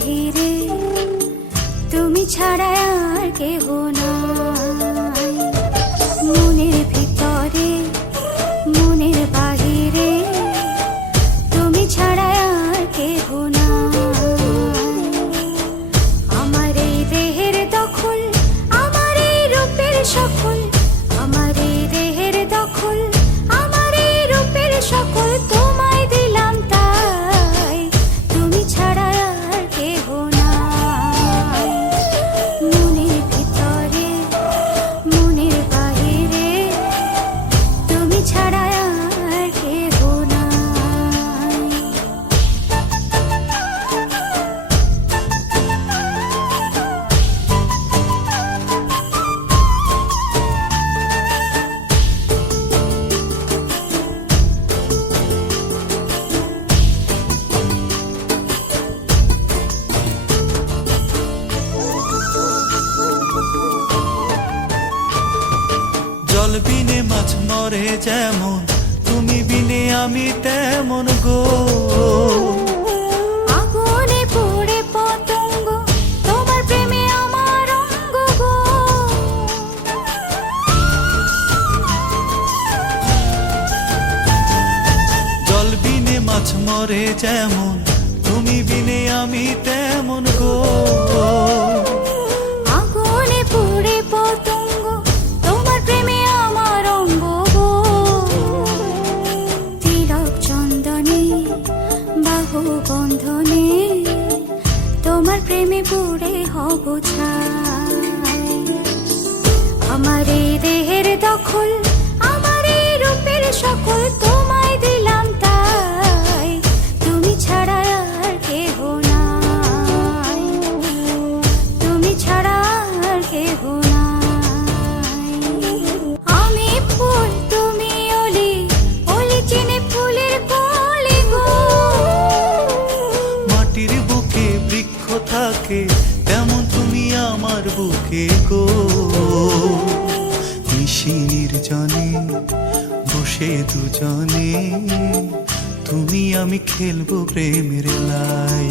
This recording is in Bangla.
বাহিরে। তুমি ছাড়া আর কেহ না জল বিনে মাছ মরে যেমন তুমি বিনে আমি তেমন গো। আগুনে পুড়ে পতঙ্গ তোমার প্রেমে আমার অঙ্গ গো। জল বিনে মাছ মরে যেমন তুমি বিনে আমি তেমন বন্ধনে, তোমার প্রেমে পুড়ে হব আমার এই দেহের দখল, আমার এই রূপের সকল তোমায় দিলাম তাই। তুমি ছাড়া আর কেহ নাই। তুমি ছাড়া আর কেহ নাই থাকে, তেমন তুমি আমার বুকে গো। নিশিনির জনে বসে দুজনে, তুমি আমি খেলব প্রেমের লাই।